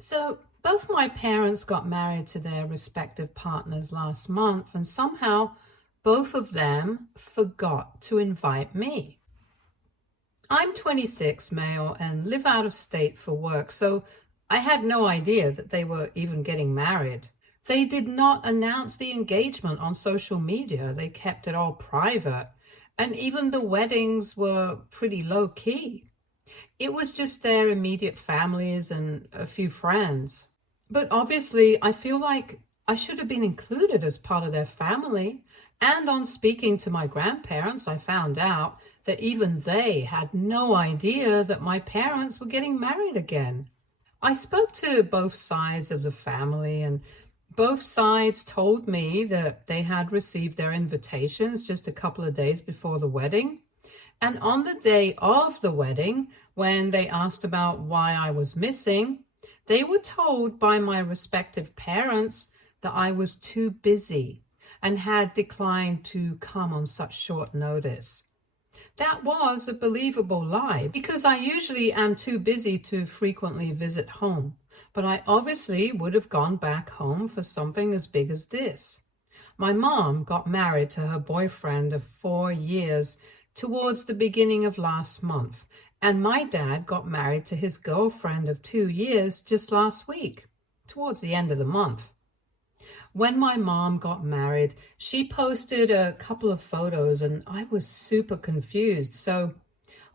So, both my parents got married to their respective partners last month, and somehow both of them forgot to invite me. I'm 26, male, and live out of state for work, so I had no idea that they were even getting married. They did not announce the engagement on social media, they kept it all private, and even the weddings were pretty low key. It was just their immediate families and a few friends. But obviously, I feel like I should have been included as part of their family. And on speaking to my grandparents, I found out that even they had no idea that my parents were getting married again. I spoke to both sides of the family, and both sides told me that they had received their invitations just a couple of days before the wedding. And on the day of the wedding, when they asked about why I was missing, they were told by my respective parents that I was too busy and had declined to come on such short notice. That was a believable lie because I usually am too busy to frequently visit home, but I obviously would have gone back home for something as big as this. My mom got married to her boyfriend of 4 years towards the beginning of last month, and my dad got married to his girlfriend of 2 years just last week, towards the end of the month. When my mom got married, she posted a couple of photos and I was super confused. So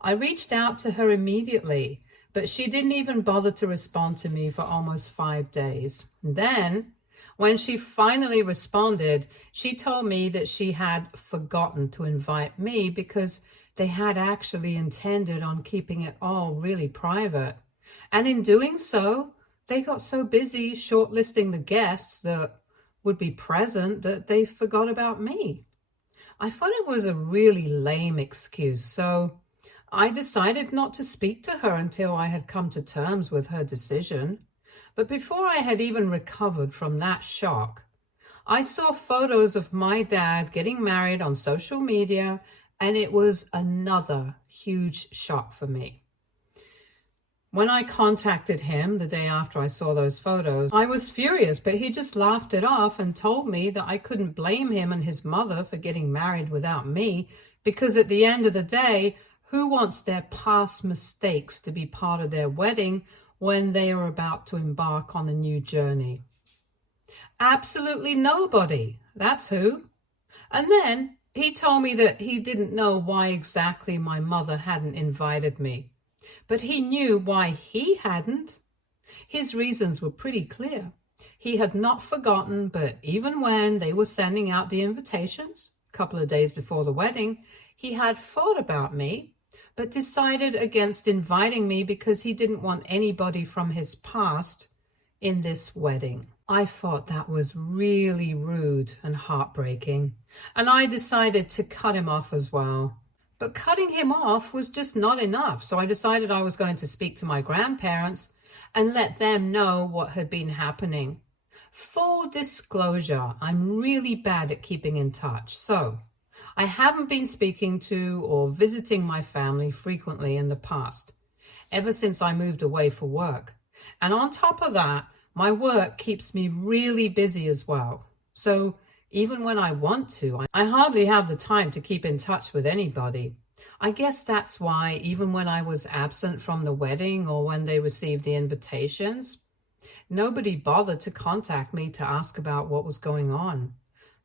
I reached out to her immediately, but she didn't even bother to respond to me for almost 5 days. And then, when she finally responded, she told me that she had forgotten to invite me because they had actually intended on keeping it all really private. And in doing so, they got so busy shortlisting the guests that would be present that they forgot about me. I thought it was a really lame excuse, so I decided not to speak to her until I had come to terms with her decision. But before I had even recovered from that shock, I saw photos of my dad getting married on social media, and it was another huge shock for me. When I contacted him the day after I saw those photos, I was furious, but he just laughed it off and told me that I couldn't blame him and his mother for getting married without me, because at the end of the day, who wants their past mistakes to be part of their wedding when they are about to embark on a new journey? Absolutely nobody. That's who. And then he told me that he didn't know why exactly my mother hadn't invited me, but he knew why he hadn't. His reasons were pretty clear. He had not forgotten, but even when they were sending out the invitations, a couple of days before the wedding, he had thought about me, but decided against inviting me because he didn't want anybody from his past in this wedding. I thought that was really rude and heartbreaking, and I decided to cut him off as well. But cutting him off was just not enough, so I decided I was going to speak to my grandparents and let them know what had been happening. Full disclosure, I'm really bad at keeping in touch, so I haven't been speaking to or visiting my family frequently in the past, ever since I moved away for work. And on top of that, my work keeps me really busy as well. So even when I want to, I hardly have the time to keep in touch with anybody. I guess that's why even when I was absent from the wedding or when they received the invitations, nobody bothered to contact me to ask about what was going on.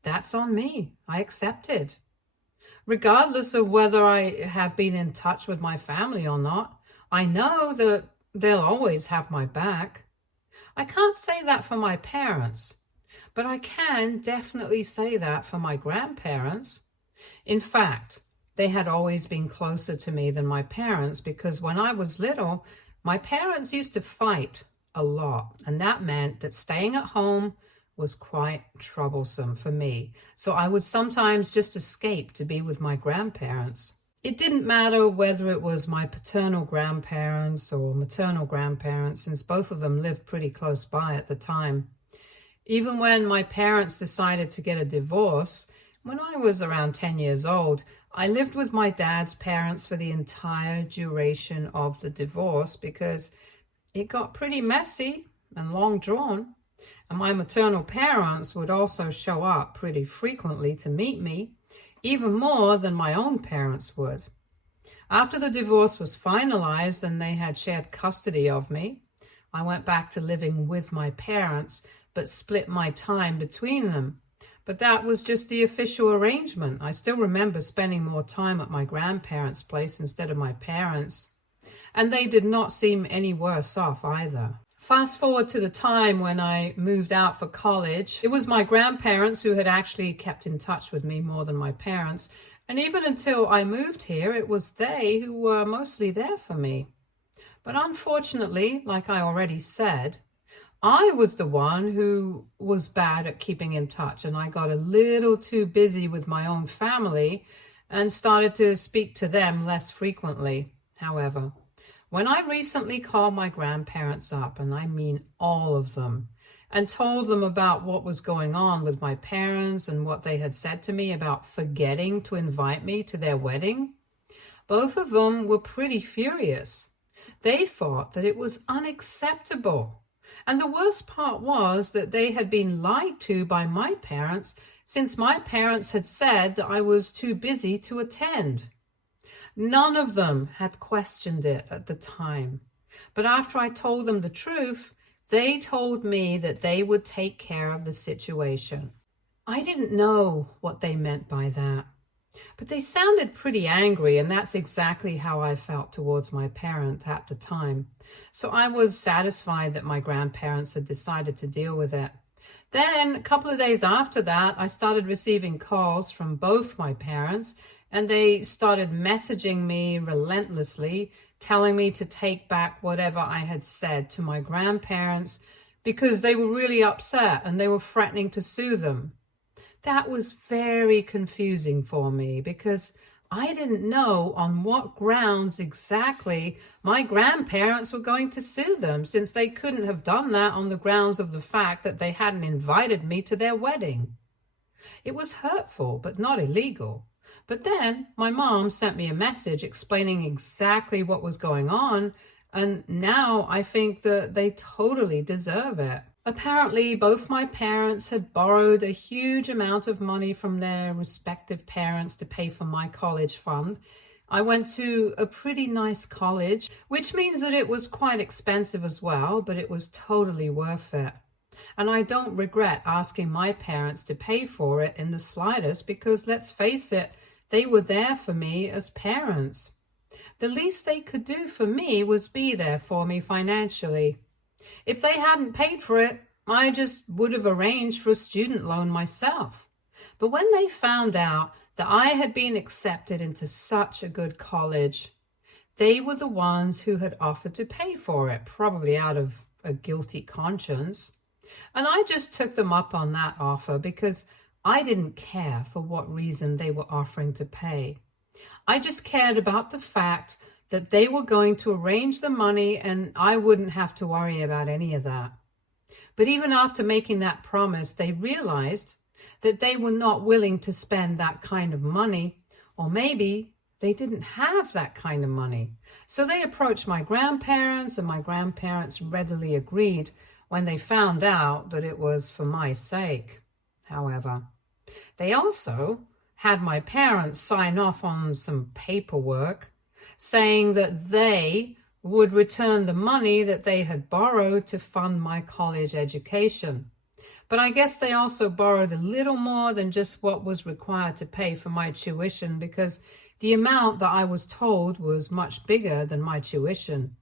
That's on me. I accept it. Regardless of whether I have been in touch with my family or not, I know that they'll always have my back. I can't say that for my parents, but I can definitely say that for my grandparents. In fact, they had always been closer to me than my parents because when I was little, my parents used to fight a lot, and that meant that staying at home was quite troublesome for me. So I would sometimes just escape to be with my grandparents. It didn't matter whether it was my paternal grandparents or maternal grandparents, since both of them lived pretty close by at the time. Even when my parents decided to get a divorce, when I was around 10 years old, I lived with my dad's parents for the entire duration of the divorce because it got pretty messy and long drawn. And my maternal parents would also show up pretty frequently to meet me, even more than my own parents would. After the divorce was finalized and they had shared custody of me, I went back to living with my parents, but split my time between them. But that was just the official arrangement. I still remember spending more time at my grandparents' place instead of my parents'. And they did not seem any worse off either. Fast forward to the time when I moved out for college. It was my grandparents who had actually kept in touch with me more than my parents. And even until I moved here, it was they who were mostly there for me. But unfortunately, like I already said, I was the one who was bad at keeping in touch, and I got a little too busy with my own family and started to speak to them less frequently. However, when I recently called my grandparents up, and I mean all of them, and told them about what was going on with my parents and what they had said to me about forgetting to invite me to their wedding, both of them were pretty furious. They thought that it was unacceptable. And the worst part was that they had been lied to by my parents, since my parents had said that I was too busy to attend. None of them had questioned it at the time. But after I told them the truth, they told me that they would take care of the situation. I didn't know what they meant by that. But they sounded pretty angry, and that's exactly how I felt towards my parent at the time. So I was satisfied that my grandparents had decided to deal with it. Then, a couple of days after that, I started receiving calls from both my parents, and they started messaging me relentlessly, telling me to take back whatever I had said to my grandparents because they were really upset and they were threatening to sue them. That was very confusing for me because I didn't know on what grounds exactly my grandparents were going to sue them, since they couldn't have done that on the grounds of the fact that they hadn't invited me to their wedding. It was hurtful, but not illegal. But then my mom sent me a message explaining exactly what was going on, and now I think that they totally deserve it. Apparently, both my parents had borrowed a huge amount of money from their respective parents to pay for my college fund. I went to a pretty nice college, which means that it was quite expensive as well, but it was totally worth it. And I don't regret asking my parents to pay for it in the slightest, because let's face it, they were there for me as parents. The least they could do for me was be there for me financially. If they hadn't paid for it, I just would have arranged for a student loan myself. But when they found out that I had been accepted into such a good college, they were the ones who had offered to pay for it, probably out of a guilty conscience. And I just took them up on that offer because I didn't care for what reason they were offering to pay. I just cared about the fact that they were going to arrange the money and I wouldn't have to worry about any of that. But even after making that promise, they realized that they were not willing to spend that kind of money, or maybe they didn't have that kind of money. So they approached my grandparents, and my grandparents readily agreed when they found out that it was for my sake. However, they also had my parents sign off on some paperwork saying that they would return the money that they had borrowed to fund my college education. But I guess they also borrowed a little more than just what was required to pay for my tuition, because the amount that I was told was much bigger than my tuition.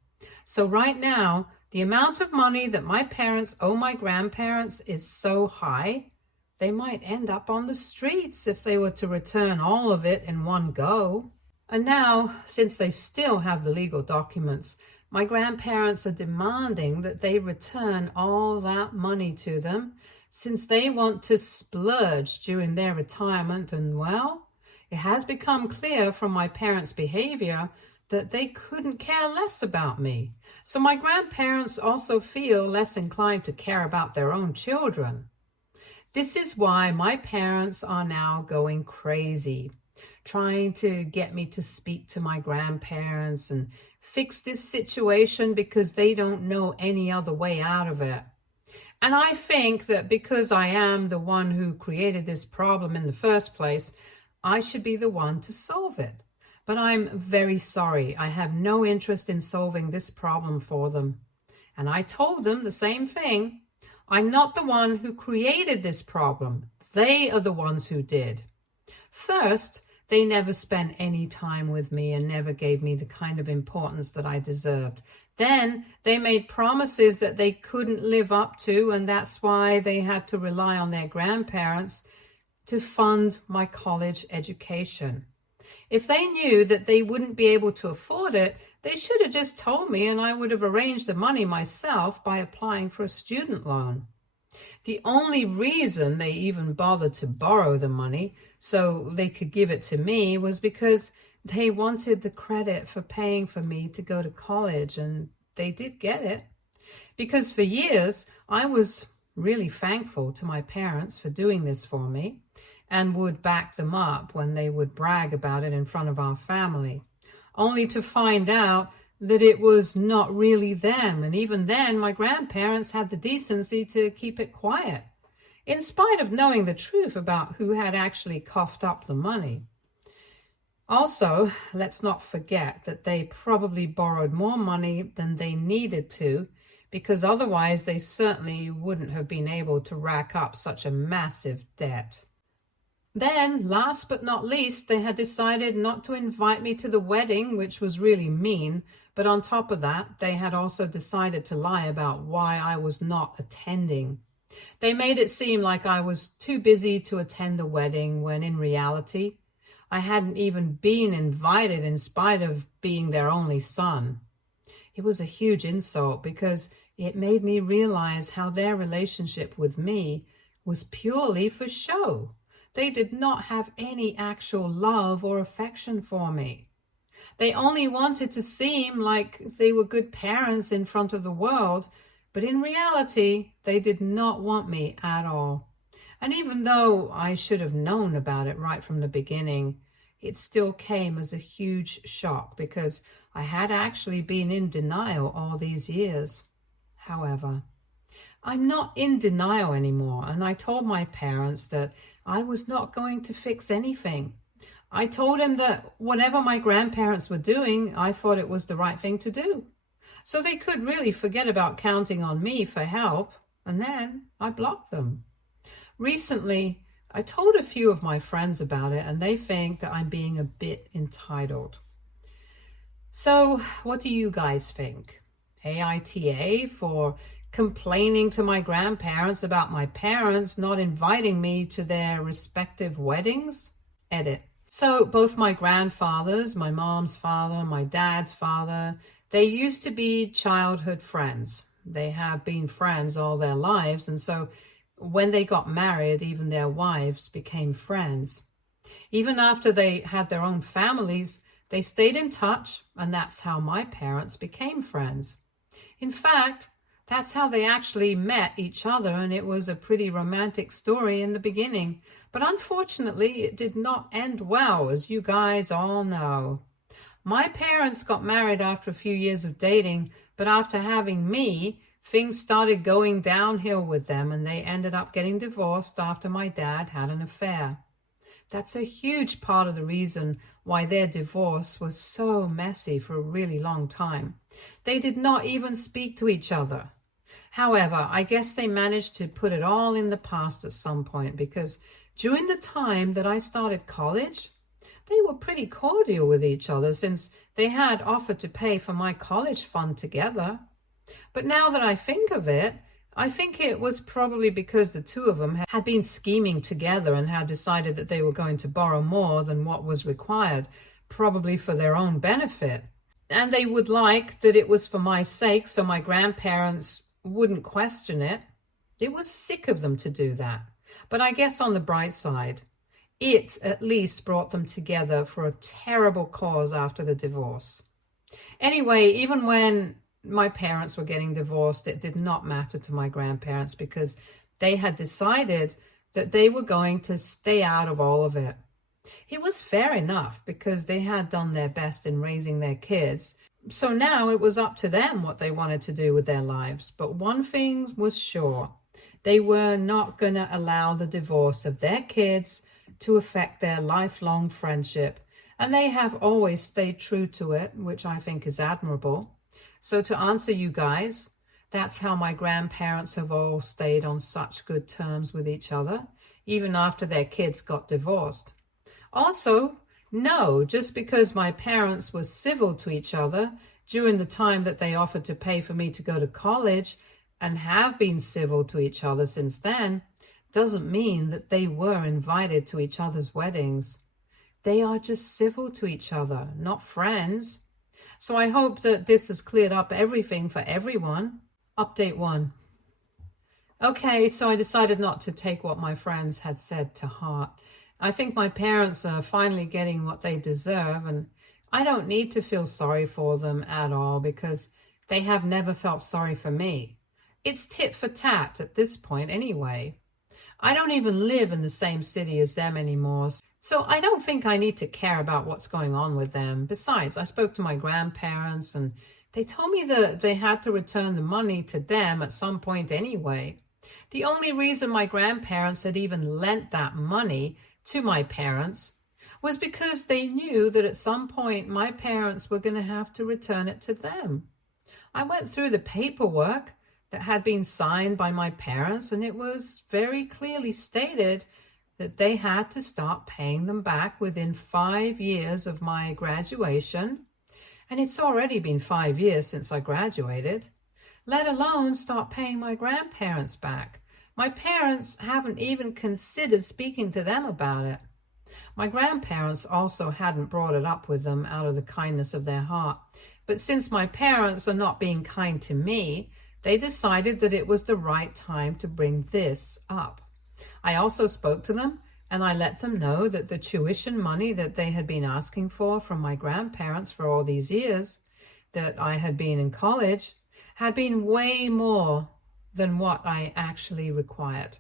So right now, the amount of money that my parents owe my grandparents is so high, they might end up on the streets if they were to return all of it in one go. And now, since they still have the legal documents, my grandparents are demanding that they return all that money to them, since they want to splurge during their retirement. And well, it has become clear from my parents' behavior that they couldn't care less about me. So my grandparents also feel less inclined to care about their own children. This is why my parents are now going crazy, trying to get me to speak to my grandparents and fix this situation because they don't know any other way out of it. And I think that because I am the one who created this problem in the first place, I should be the one to solve it. But I'm very sorry. I have no interest in solving this problem for them. And I told them the same thing. I'm not the one who created this problem. They are the ones who did. First, they never spent any time with me and never gave me the kind of importance that I deserved. Then they made promises that they couldn't live up to, and that's why they had to rely on their grandparents to fund my college education. If they knew that they wouldn't be able to afford it, they should have just told me and I would have arranged the money myself by applying for a student loan. The only reason they even bothered to borrow the money so they could give it to me was because they wanted the credit for paying for me to go to college, and they did get it. Because for years, I was really thankful to my parents for doing this for me and would back them up when they would brag about it in front of our family, only to find out that it was not really them. And even then, my grandparents had the decency to keep it quiet, in spite of knowing the truth about who had actually coughed up the money. Also, let's not forget that they probably borrowed more money than they needed to, because otherwise they certainly wouldn't have been able to rack up such a massive debt. Then, last but not least, they had decided not to invite me to the wedding, which was really mean. But on top of that, they had also decided to lie about why I was not attending. They made it seem like I was too busy to attend the wedding, when in reality, I hadn't even been invited in spite of being their only son. It was a huge insult because it made me realize how their relationship with me was purely for show. They did not have any actual love or affection for me. They only wanted to seem like they were good parents in front of the world, but in reality, they did not want me at all. And even though I should have known about it right from the beginning, it still came as a huge shock because I had actually been in denial all these years. However, I'm not in denial anymore, and I told my parents that I was not going to fix anything. I told them that whatever my grandparents were doing, I thought it was the right thing to do. So they could really forget about counting on me for help, and then I blocked them. Recently, I told a few of my friends about it, and they think that I'm being a bit entitled. So what do you guys think? AITA for complaining to my grandparents about my parents not inviting me to their respective weddings? Edit. So both my grandfathers, my mom's father, my dad's father, they used to be childhood friends. They have been friends all their lives, and so when they got married, even their wives became friends. Even after they had their own families, they stayed in touch, and that's how my parents became friends. In fact, that's how they actually met each other, and it was a pretty romantic story in the beginning. But unfortunately, it did not end well, as you guys all know. My parents got married after a few years of dating, but after having me, things started going downhill with them, and they ended up getting divorced after my dad had an affair. That's a huge part of the reason why their divorce was so messy for a really long time. They did not even speak to each other. However, I guess they managed to put it all in the past at some point, because during the time that I started college, they were pretty cordial with each other since they had offered to pay for my college fund together. But now that I think of it, I think it was probably because the two of them had been scheming together and had decided that they were going to borrow more than what was required, probably for their own benefit. And they would like that it was for my sake, so my grandparents wouldn't question it. It was sick of them to do that. But I guess on the bright side, it at least brought them together for a terrible cause after the divorce. Anyway, even when my parents were getting divorced, it did not matter to my grandparents because they had decided that they were going to stay out of all of it. It was fair enough because they had done their best in raising their kids, So now it was up to them what they wanted to do with their lives. But one thing was sure, they were not going to allow the divorce of their kids to affect their lifelong friendship. And they have always stayed true to it, which I think is admirable. So to answer you guys, that's how my grandparents have all stayed on such good terms with each other, even after their kids got divorced. Also, no, just because my parents were civil to each other during the time that they offered to pay for me to go to college and have been civil to each other since then, doesn't mean that they were invited to each other's weddings. They are just civil to each other, not friends. So I hope that this has cleared up everything for everyone. Update 1. Okay, so I decided not to take what my friends had said to heart. I think my parents are finally getting what they deserve, and I don't need to feel sorry for them at all because they have never felt sorry for me. It's tit for tat at this point anyway. I don't even live in the same city as them anymore, so I don't think I need to care about what's going on with them. Besides, I spoke to my grandparents and they told me that they had to return the money to them at some point anyway. The only reason my grandparents had even lent that money to my parents was because they knew that at some point my parents were going to have to return it to them. I went through the paperwork that had been signed by my parents, and it was very clearly stated that they had to start paying them back within 5 years of my graduation. And it's already been 5 years since I graduated, let alone start paying my grandparents back. My parents haven't even considered speaking to them about it. My grandparents also hadn't brought it up with them out of the kindness of their heart. But since my parents are not being kind to me, they decided that it was the right time to bring this up. I also spoke to them and I let them know that the tuition money that they had been asking for from my grandparents for all these years that I had been in college had been way more than what I actually required.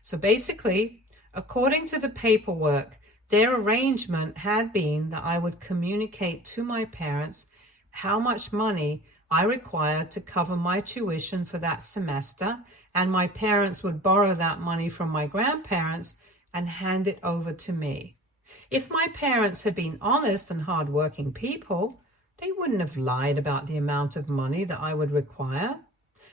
So basically, according to the paperwork, their arrangement had been that I would communicate to my parents how much money I required to cover my tuition for that semester, and my parents would borrow that money from my grandparents and hand it over to me. If my parents had been honest and hardworking people, they wouldn't have lied about the amount of money that I would require.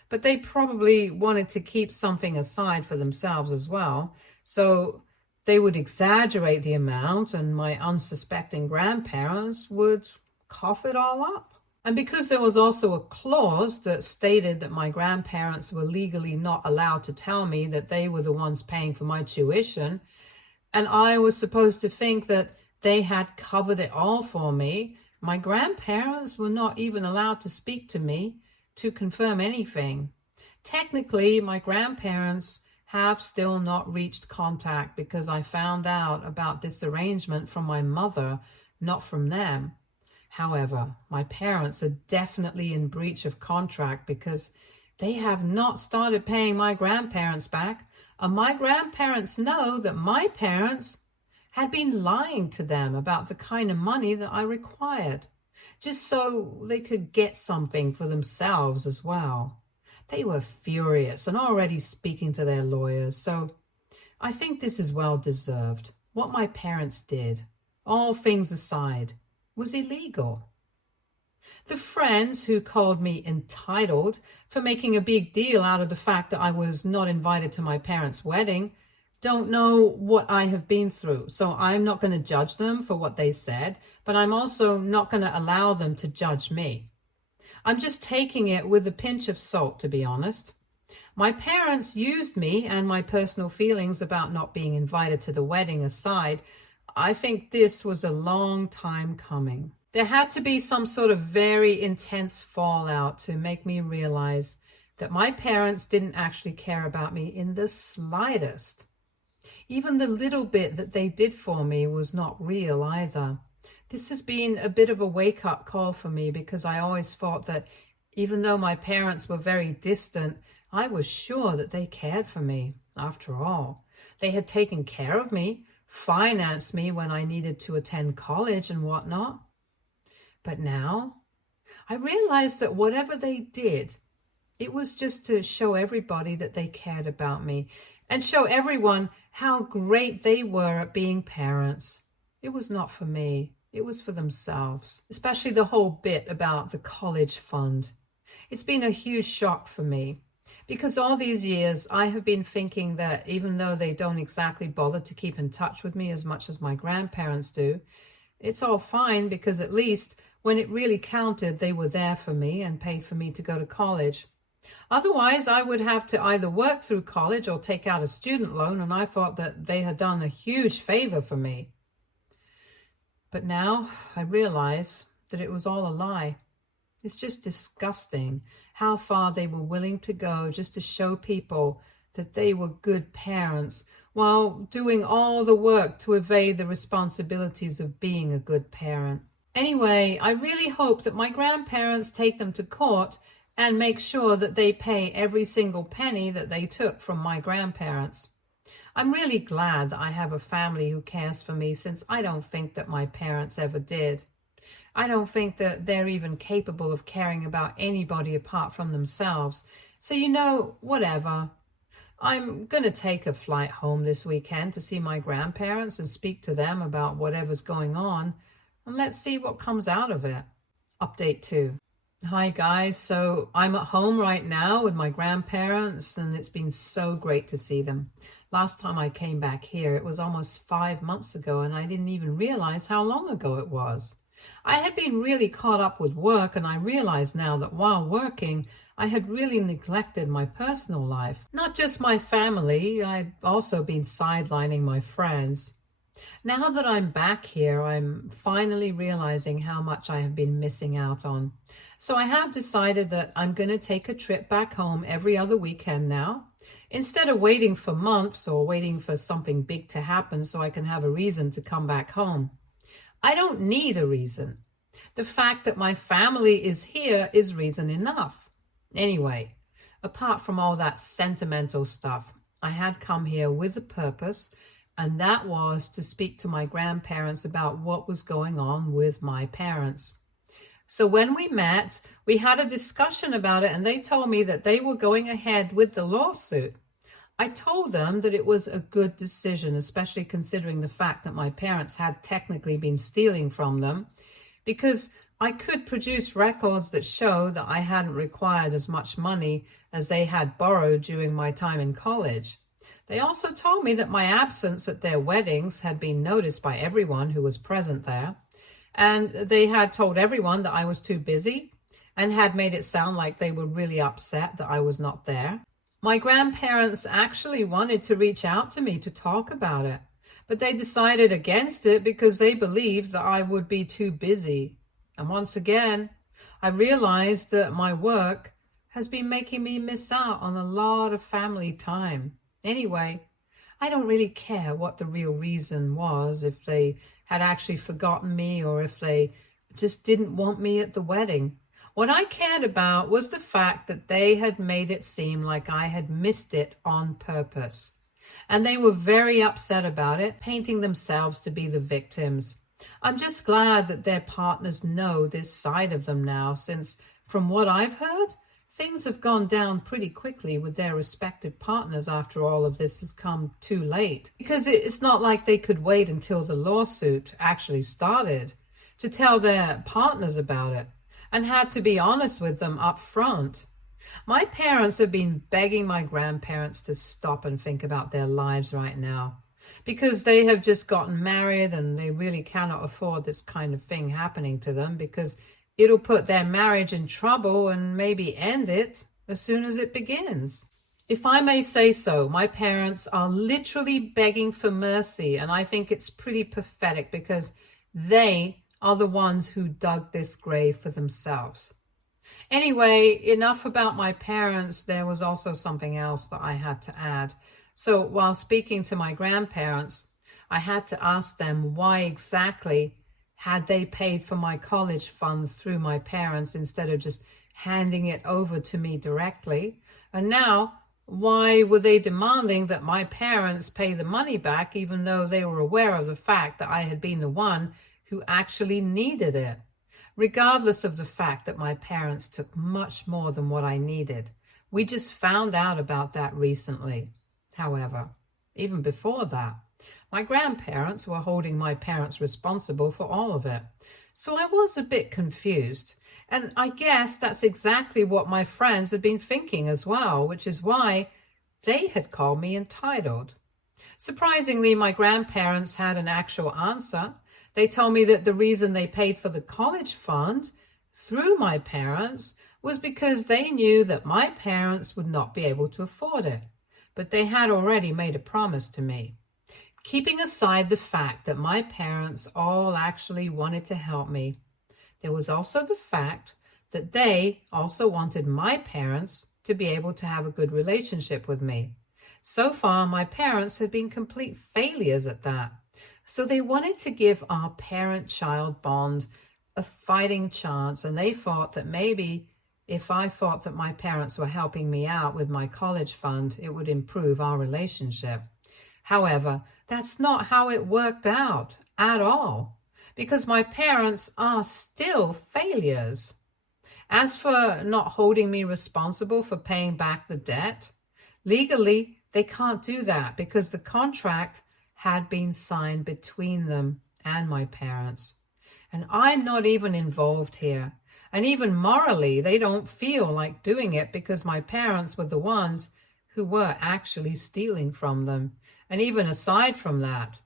But they probably wanted to keep something aside for themselves as well. So they would exaggerate the amount and my unsuspecting grandparents would cough it all up. And because there was also a clause that stated that my grandparents were legally not allowed to tell me that they were the ones paying for my tuition, and I was supposed to think that they had covered it all for me, my grandparents were not even allowed to speak to me to confirm anything. Technically, my grandparents have still not reached contact because I found out about this arrangement from my mother, not from them. However, my parents are definitely in breach of contract because they have not started paying my grandparents back, and my grandparents know that my parents had been lying to them about the kind of money that I required, just so they could get something for themselves as well. They were furious and already speaking to their lawyers, so I think this is well deserved. What my parents did, all things aside, was illegal. The friends who called me entitled for making a big deal out of the fact that I was not invited to my parents' wedding don't know what I have been through. So I'm not going to judge them for what they said, but I'm also not going to allow them to judge me. I'm just taking it with a pinch of salt, to be honest. My parents used me and my personal feelings about not being invited to the wedding aside. I think this was a long time coming. There had to be some sort of very intense fallout to make me realize that my parents didn't actually care about me in the slightest. Even the little bit that they did for me was not real either. This has been a bit of a wake-up call for me because I always thought that even though my parents were very distant, I was sure that they cared for me. After all, they had taken care of me, financed me when I needed to attend college and whatnot. But now, I realized that whatever they did, it was just to show everybody that they cared about me and show everyone how great they were at being parents. It was not for me. It was for themselves, especially the whole bit about the college fund. It's been a huge shock for me because all these years I have been thinking that even though they don't exactly bother to keep in touch with me as much as my grandparents do, it's all fine because at least when it really counted, they were there for me and paid for me to go to college. Otherwise, I would have to either work through college or take out a student loan, and I thought that they had done a huge favor for me. But now I realize that it was all a lie. It's just disgusting how far they were willing to go just to show people that they were good parents while doing all the work to evade the responsibilities of being a good parent. Anyway, I really hope that my grandparents take them to court and make sure that they pay every single penny that they took from my grandparents. I'm really glad that I have a family who cares for me, since I don't think that my parents ever did. I don't think that they're even capable of caring about anybody apart from themselves. So, whatever. I'm going to take a flight home this weekend to see my grandparents and speak to them about whatever's going on. And let's see what comes out of it. Update 2. Hi guys, so I'm at home right now with my grandparents, and it's been so great to see them. Last time I came back here, it was almost 5 months ago, and I didn't even realize how long ago it was. I had been really caught up with work, and I realized now that while working, I had really neglected my personal life. Not just my family, I'd also been sidelining my friends. Now that I'm back here, I'm finally realizing how much I have been missing out on. So I have decided that I'm going to take a trip back home every other weekend now, instead of waiting for months or waiting for something big to happen so I can have a reason to come back home. I don't need a reason. The fact that my family is here is reason enough. Anyway, apart from all that sentimental stuff, I had come here with a purpose, and that was to speak to my grandparents about what was going on with my parents. So when we met, we had a discussion about it, and they told me that they were going ahead with the lawsuit. I told them that it was a good decision, especially considering the fact that my parents had technically been stealing from them, because I could produce records that show that I hadn't required as much money as they had borrowed during my time in college. They also told me that my absence at their weddings had been noticed by everyone who was present there, and they had told everyone that I was too busy and had made it sound like they were really upset that I was not there. My grandparents actually wanted to reach out to me to talk about it, but they decided against it because they believed that I would be too busy. And once again, I realized that my work has been making me miss out on a lot of family time. Anyway, I don't really care what the real reason was, if they had actually forgotten me or if they just didn't want me at the wedding. What I cared about was the fact that they had made it seem like I had missed it on purpose. And they were very upset about it, painting themselves to be the victims. I'm just glad that their partners know this side of them now, since from what I've heard, things have gone down pretty quickly with their respective partners after all of this has come too late. Because it's not like they could wait until the lawsuit actually started to tell their partners about it, and had to be honest with them up front. My parents have been begging my grandparents to stop and think about their lives right now, because they have just gotten married and they really cannot afford this kind of thing happening to them, because it'll put their marriage in trouble and maybe end it as soon as it begins. If I may say so, my parents are literally begging for mercy, and I think it's pretty pathetic because they are the ones who dug this grave for themselves. Anyway, enough about my parents. There was also something else that I had to add. So while speaking to my grandparents, I had to ask them why exactly had they paid for my college fund through my parents instead of just handing it over to me directly. And now, why were they demanding that my parents pay the money back, even though they were aware of the fact that I had been the one who actually needed it? regardless of the fact that my parents took much more than what I needed. We just found out about that recently. However, even before that, my grandparents were holding my parents responsible for all of it. So I was a bit confused. And I guess that's exactly what my friends had been thinking as well, which is why they had called me entitled. Surprisingly, my grandparents had an actual answer. They told me that the reason they paid for the college fund through my parents was because they knew that my parents would not be able to afford it. But they had already made a promise to me. Keeping aside the fact that my parents all actually wanted to help me, there was also the fact that they also wanted my parents to be able to have a good relationship with me. So far, my parents had been complete failures at that. So they wanted to give our parent-child bond a fighting chance, and they thought that maybe if I thought that my parents were helping me out with my college fund, it would improve our relationship. However, that's not how it worked out at all, because my parents are still failures. As for not holding me responsible for paying back the debt, legally, they can't do that because the contract had been signed between them and my parents. And I'm not even involved here. And even morally, they don't feel like doing it because my parents were the ones who were actually stealing from them. And even aside from that,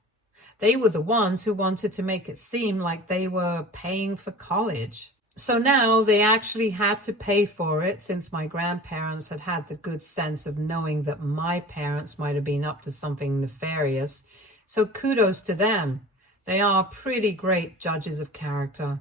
they were the ones who wanted to make it seem like they were paying for college. So now they actually had to pay for it since my grandparents had had the good sense of knowing that my parents might have been up to something nefarious. So kudos to them. They are pretty great judges of character.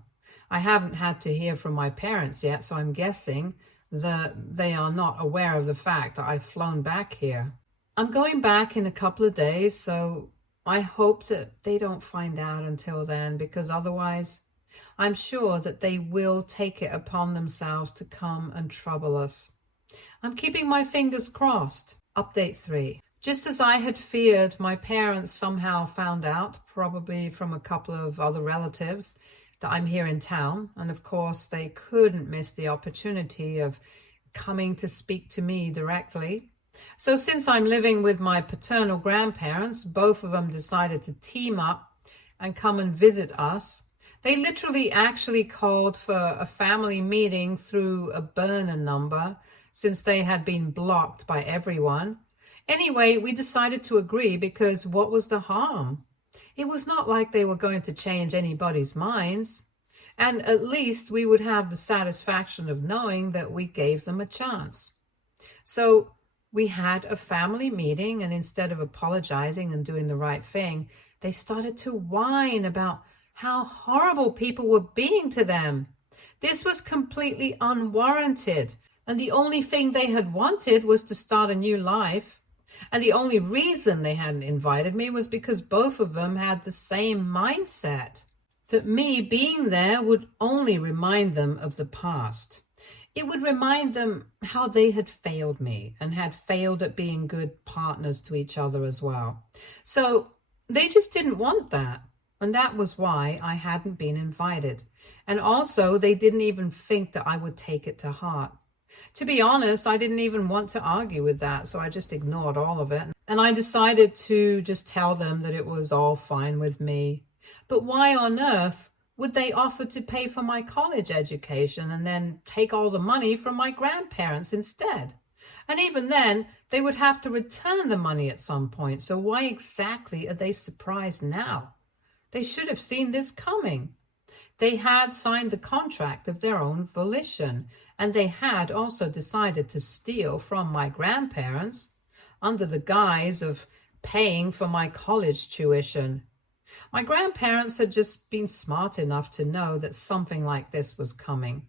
I haven't had to hear from my parents yet, so I'm guessing that they are not aware of the fact that I've flown back here. I'm going back in a couple of days, so I hope that they don't find out until then, because otherwise I'm sure that they will take it upon themselves to come and trouble us. I'm keeping my fingers crossed. Update 3. Just as I had feared, my parents somehow found out, probably from a couple of other relatives, that I'm here in town. And of course, they couldn't miss the opportunity of coming to speak to me directly. So since I'm living with my paternal grandparents, both of them decided to team up and come and visit us. They literally actually called for a family meeting through a burner number since they had been blocked by everyone. Anyway, we decided to agree because what was the harm? It was not like they were going to change anybody's minds. And at least we would have the satisfaction of knowing that we gave them a chance. So we had a family meeting, and instead of apologizing and doing the right thing, they started to whine about how horrible people were being to them. This was completely unwarranted. And the only thing they had wanted was to start a new life. And the only reason they hadn't invited me was because both of them had the same mindset, that me being there would only remind them of the past. It would remind them how they had failed me and had failed at being good partners to each other as well. So they just didn't want that. And that was why I hadn't been invited. And also, they didn't even think that I would take it to heart. To be honest, I didn't even want to argue with that, so I just ignored all of it. And I decided to just tell them that it was all fine with me. But why on earth would they offer to pay for my college education and then take all the money from my grandparents instead? And even then, they would have to return the money at some point. So why exactly are they surprised now? They should have seen this coming. They had signed the contract of their own volition, and they had also decided to steal from my grandparents under the guise of paying for my college tuition. My grandparents had just been smart enough to know that something like this was coming,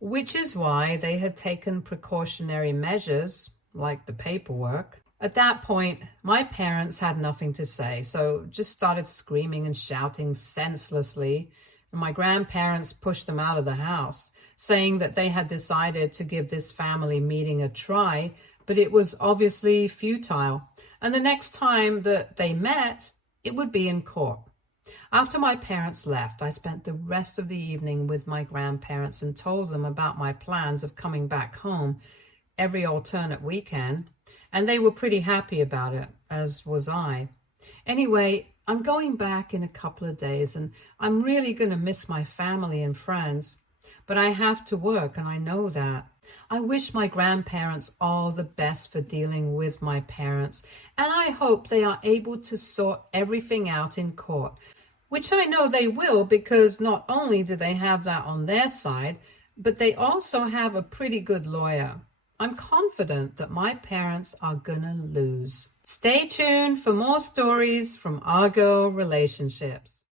which is why they had taken precautionary measures, like the paperwork. At that point, my parents had nothing to say, so just started screaming and shouting senselessly. And my grandparents pushed them out of the house, saying that they had decided to give this family meeting a try, but it was obviously futile. And the next time that they met, it would be in court. After my parents left, I spent the rest of the evening with my grandparents and told them about my plans of coming back home every alternate weekend, and they were pretty happy about it, as was I. Anyway, I'm going back in a couple of days, and I'm really going to miss my family and friends, but I have to work, and I know that. I wish my grandparents all the best for dealing with my parents, and I hope they are able to sort everything out in court, which I know they will, because not only do they have that on their side, but they also have a pretty good lawyer. I'm confident that my parents are gonna lose. Stay tuned for more stories from Argo Relationships.